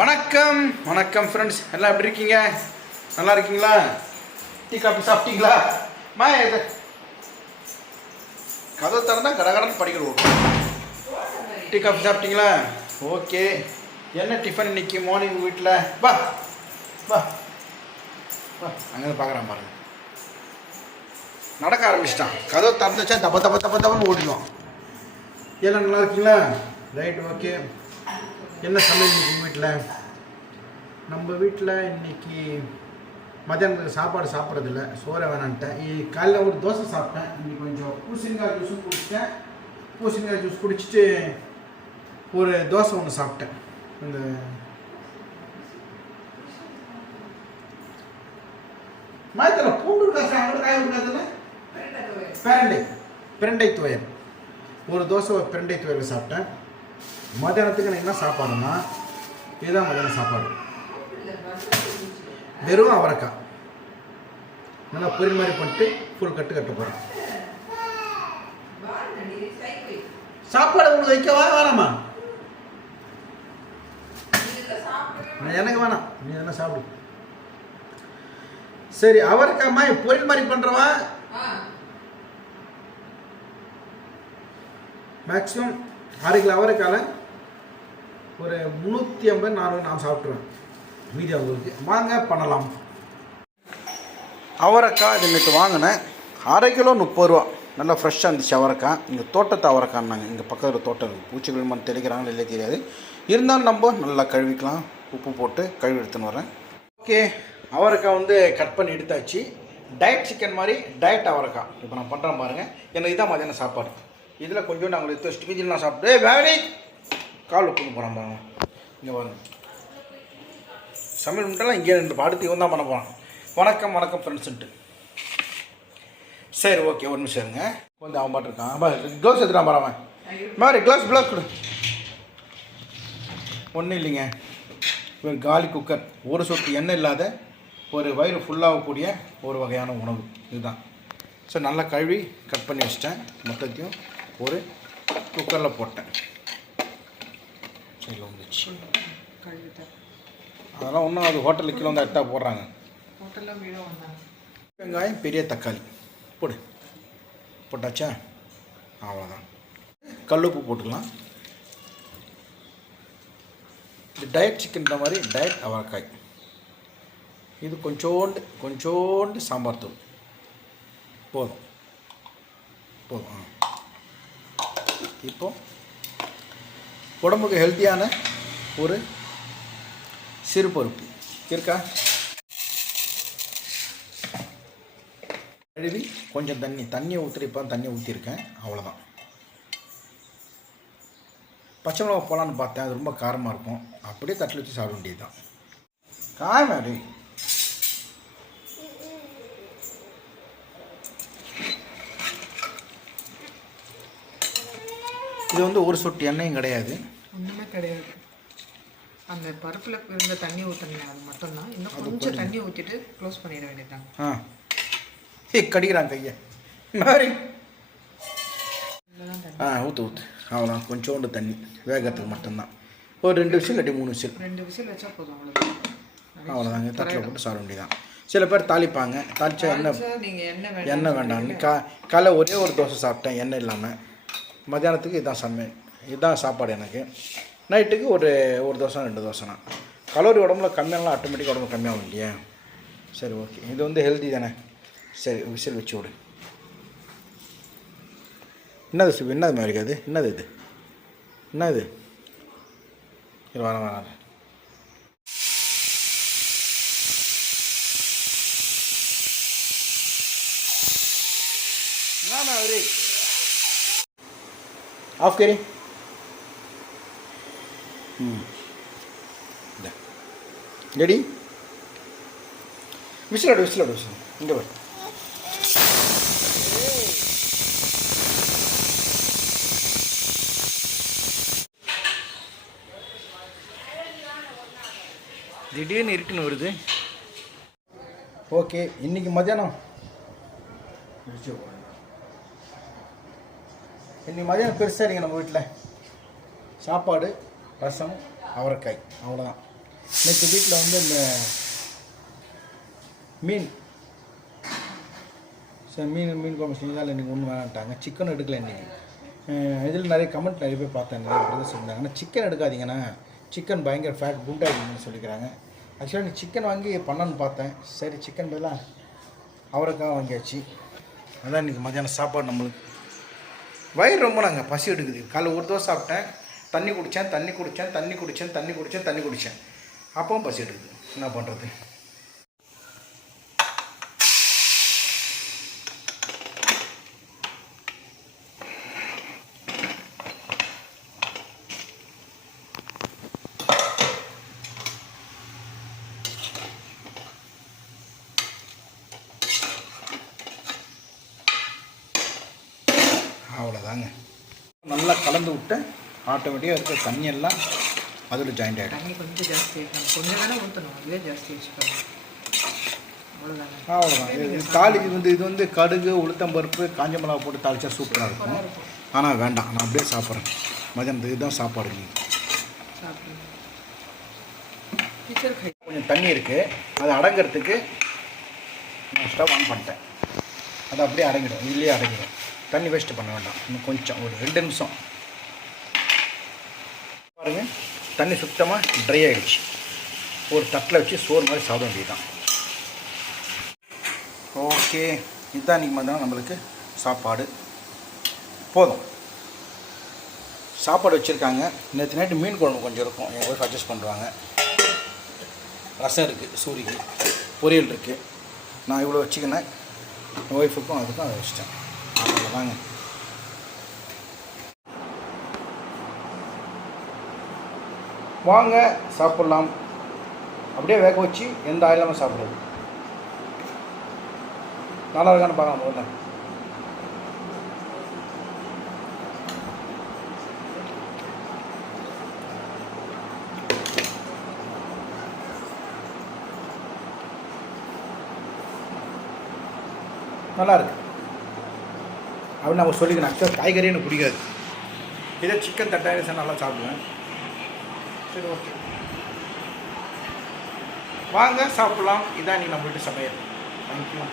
வணக்கம். வணக்கம் ஃப்ரெண்ட்ஸ் எல்லாம் எப்படி இருக்கீங்க? நல்லா இருக்கீங்களா? டீ காஃபி சாப்பிட்டீங்களா? மா இது கதை திறந்தால் கடகடன் படிக்கிறோம். டீ காஃபி சாப்பிட்டீங்களா? ஓகே. என்ன டிஃபன் இன்னைக்கு மார்னிங் வீட்டில் வா வா வா. அங்கே பார்க்குறான் பாருங்க. நடக்க ஆரம்பிச்சிட்டான். கதவை திறந்துச்சா? தப்ப தப்ப தப்ப தப்பன்னு ஓடிடுவான். எல்லாம் நல்லா இருக்கீங்களா? ரைட் ஓகே என்ன சமையல் உங்கள் வீட்டில் நம்ம வீட்டில் இன்னைக்கு மத்தியானத்துக்கு சாப்பாடு சாப்பிட்றதில்ல. சோறை வேணான்ட்டேன் காலைல ஒரு தோசை சாப்பிட்டேன். இன்னைக்கு கொஞ்சம் பூசணிக்காய் ஜூஸும் குடிச்சிட்டேன். பூசணிக்காய் ஜூஸ் குடிச்சிட்டு ஒரு தோசை ஒன்று சாப்பிட்டேன். இந்த மயத்தில் பூண்டு காய விடாதுல்ல பிரண்டை பிரண்டை. துவையல். ஒரு தோசை பிரண்டை துவையல் சாப்பிட்டேன். மத்தியானத்துக்கு எனக்கு என்ன சாப்பாடுன்னா இதுதான் மத்தியானம் சாப்பாடு. வெறும் அவரைக்காய். நல்லா பொரியல் மாதிரி பண்ணிட்டு ஃபுல் கட்டு கட்ட போகிறேன் சாப்பாடு உங்களுக்கு வைக்கவா வேணாமா? எனக்கு வேணாம். நீ என்ன சாப்பிடு. சரி அவரைக்காய்மா பொரியல் மாதிரி பண்ணுறவா மேக்ஸிமம் அரை கிலோ அவரைக்கால ஒரு முந்நூற்றி ஐம்பது நானூறு நான் சாப்பிட்ருவேன் மீதி அவங்களுக்கு. வாங்க பண்ணலாம். அவரைக்காய் இது நேற்று வாங்கினேன். அரை கிலோ முப்பது ரூபா. நல்லா ஃப்ரெஷ்ஷாக இருந்துச்சு அவரைக்காய். இங்கே தோட்டத்தை அவரைக்காய்னாங்க இங்கே பக்கத்தில் தோட்டம் இருக்குது பூச்சிகள் மண் தெளிக்கிறாங்களோ இல்லையே தெரியாது. இருந்தாலும் நம்ம நல்லா கழுவிக்கலாம். உப்பு போட்டு கழுவி எடுத்துன்னு வரேன். ஓகே. அவரைக்காய் வந்து கட் பண்ணி எடுத்தாச்சு. டயட் சிக்கன் மாதிரி டயட் அவரைக்காய். இப்போ நான் பண்ணுறேன் பாருங்கள் எனக்கு இதான் மதியானம் சாப்பாடு. இதில் கொஞ்சம் நாங்கள் எடுத்து வச்சுட்டு நான் சாப்பிட்டு ஏய், வேலை கால் உப்புன்னு போகிறான் பாருங்க. இங்கே பாருங்க. சமையல் மட்டும் இங்கே ரெண்டு அடுத்து இவன் தான் பண்ண போகிறான் வணக்கம் வணக்கம் ஃப்ரெண்ட்ஸுன்ட்டு சரி ஓகே ஒரு நிமிஷம் இருங்க. கொஞ்சம் அவன் பாட்டு இருக்கான். க்ளோஸ் க்ளவுஸ் எடுத்துட்டான் பாரு அவன். மாதிரி க்ளோஸ் க்ளவுஸ் கொடு. ஒன்றும் இல்லைங்க. ஒரு காலி குக்கர் ஒரு சொட்டு எண்ணெய் இல்லாத ஒரு வயிறு ஃபுல்லாகக்கூடிய ஒரு வகையான உணவு. இதுதான். ஸோ நல்லா கழுவி கட் பண்ணி வச்சிட்டேன். மொத்தத்தையும் ஒரு குக்கரில் போட்டேன். சரி வந்துச்சு அதெல்லாம் ஒன்றும் அது ஹோட்டலுக்கு கிலோ வந்து எட்டா போடுறாங்க. வெங்காயம் பெரிய தக்காளி. போடு. போட்டாச்சா? அவ்வளோதான் கல்லுப்பு போட்டுக்கலாம். இது டயட் சிக்கன்ற மாதிரி டயட் அவரைக்காய். இது கொஞ்சோண்டு கொஞ்சோண்டு சாம்பார் தூள். போதும். போதும். ஆ. இப்போ உடம்புக்கு ஹெல்த்தியான ஒரு சிறுபருப்பு இருக்கா? கழுவி கொஞ்சம் தண்ணி தண்ணியை ஊற்றி தண்ணியை தண்ணி ஊற்றிருக்கேன் அவ்வளோதான் பச்சை மிளகா போகலான்னு பார்த்தேன். அது ரொம்ப காரமாக இருக்கும். அப்படியே தட்டில் வச்சு சாப்பிட வேண்டியது தான் காயம் இது வந்து ஒரு சொட்டு எண்ணெயும் கிடையாது. ஒன்றுமே கிடையாது. அந்த பருப்பில் இருந்த தண்ணி ஊற்றுனீங்க அது மட்டும்தான். இன்னும் கொஞ்சம் தண்ணி ஊற்றிட்டு க்ளோஸ் பண்ணிட வேண்டியதுதான். ஆ. ஏ கடிக்கிறான் கையை. மாதிரி ஆ ஊற்று ஊற்று அவ்வளோ கொஞ்சோண்டு தண்ணி. வேகத்துக்கு மட்டும்தான். ஒரு ரெண்டு விசில் இல்லாட்டி மூணு விசில். ரெண்டு விசில் வச்சா போதும் அவ்வளோதான் அவ்வளோதாங்க தட்டில் போட்டு சாப்பிட வேண்டியதான் சில பேர் தாளிப்பாங்க. தாளிச்சா எண்ணெய் எண்ணெய் வேண்டாம் கா காலைல ஒரே ஒரு தோசை சாப்பிட்டேன் எண்ணெய் இல்லாமல் மத்தியானத்துக்கு இதுதான் சன்மை இதுதான் சாப்பாடு எனக்கு. நைட்டுக்கு ஒரு ஒரு தோசை ரெண்டு தோசைனா கலோரி உடம்புல கம்மியானாலும் ஆட்டோமேட்டிக்காக உடம்பு கம்மியாகும் இல்லையா? சரி ஓகே இது வந்து ஹெல்தி தானே? சரி விசில் வச்சு விடு. என்னது சிவ் என்னது மாதிரி அது என்னது இது? என்னது இது? வேணாம் வேணாம் என்ன மாதிரி? ऑफ करें ரெடி விசிலாடு விசிலாடு விசில் இங்கே வர திடீர்னு இருட்டுன்னு வருது ஓகே இன்னைக்கு மத்தியானம் இன்னைக்கு மதியம் பெருசாக நீங்கள் நம்ம வீட்டில் சாப்பாடு ரசம் அவரைக்காய். அவ்வளோதான் நேற்று வீட்டில் வந்து இந்த மீன். சரி மீன் மீன் குழம்பு செஞ்சதால் இன்றைக்கி ஒன்றும் வேணான்ட்டாங்க சிக்கன் எடுக்கல இன்றைக்கி இதில் நிறைய கமெண்ட் நிறைய பேர் பார்த்தேன். நிறைய பிரதர்ஸ் இருந்தாங்க ஆனால் சிக்கன் எடுக்காதீங்கண்ணா. சிக்கன் பயங்கர ஃபேட் குண்டாகிங்கன்னு சொல்லிக்கிறாங்க. ஆக்சுவலாக நீ சிக்கன் வாங்கி பண்ணான்னு பார்த்தேன். சரி சிக்கன் பதிலாக அவரைக்காய் வாங்கியாச்சு. அதான் இன்றைக்கி மத்தியானம் சாப்பாடு நம்மளுக்கு. வயிறு ரொம்ப நாங்கள் பசி எடுக்குது. காலைல ஒரு தோசை சாப்பிட்டேன். தண்ணி குடித்தேன் தண்ணி குடித்தேன் தண்ணி குடித்தேன் தண்ணி குடித்தேன் தண்ணி குடித்தேன் அப்பவும் பசி எடுக்குது. என்ன பண்ணுறது அவ்வளோதாங்க நல்லா கலந்து விட்டு ஆட்டோமேட்டிக்காக இருக்க தண்ணியெல்லாம் அதில் ஜாயிண்ட் ஆகிடும் தண்ணி கொஞ்சம் ஜாஸ்தி வைக்கணும் கொஞ்சம் வேணால் ஊற்றணும் அதுவே ஜாஸ்தி வச்சுக்கணும் அவ்வளோதாங்க அவ்வளோதான் இது இது வந்து இது வந்து கடுகு உளுத்தம்பருப்பு காஞ்ச மிளகா போட்டு தாளிச்சா சூப்பராக இருக்கும். ஆனால் வேண்டாம். நான் அப்படியே சாப்பிட்றேன். மதியானத்துக்கு இதுதான் சாப்பாடு நீ. சாப்பிடுங்க. டீச்சர் கை கொஞ்சம் தண்ணி இருக்குது அது அடங்கிறதுக்கு நான் ஸ்டவ் ஆன் பண்ணிட்டேன். அது அப்படியே அடங்கிடும். இதுலேயே அடங்கிடும். தண்ணி வேஸ்ட்டு பண்ண வேண்டாம். இன்னும் கொஞ்சம் ஒரு ரெண்டு நிமிஷம். பாருங்கள் தண்ணி சுத்தமாக ட்ரை ஆகிடுச்சு ஒரு தட்டில் வச்சு சோறு மாதிரி சாப்பிட வேண்டியதுதான். ஓகே இதுதான் இன்றைக்கி மதியானம் நம்மளுக்கு சாப்பாடு. போதும். சாப்பாடு வச்சுருக்காங்க. நேற்று நைட்டு மீன் குழம்பு கொஞ்சம் இருக்கும். எங்கள் ஒய்ஃப் அட்ஜஸ்ட் பண்ணுறாங்க ரசம் இருக்குது சூரிக்கு. பொரியல் இருக்குது நான் இவ்வளோ வச்சுக்கினேன். ஒய்ஃபுக்கும் அதுக்கும் அதை வச்சுட்டேன். வாங்க. வாங்க சாப்பிட்லாம். அப்படியே வேக வச்சு எந்த ஆயிலாமல் சாப்பிடுறது? நல்லா இருக்கான்னு பார்க்கலாம் முதல்ல. நல்லா இருக்கு. அப்படின்னு அவங்க சொல்லிக்கணும் ஆக்சுவலாக காய்கறி எனக்கு பிடிக்காது. இதே சிக்கன் தட்டாயிரம் நல்லா சாப்பிடுவேன். சரி ஓகே வாங்க சாப்பிட்லாம். இதான் நீ நம்ம வீட்டு சமையல். தேங்க்யூ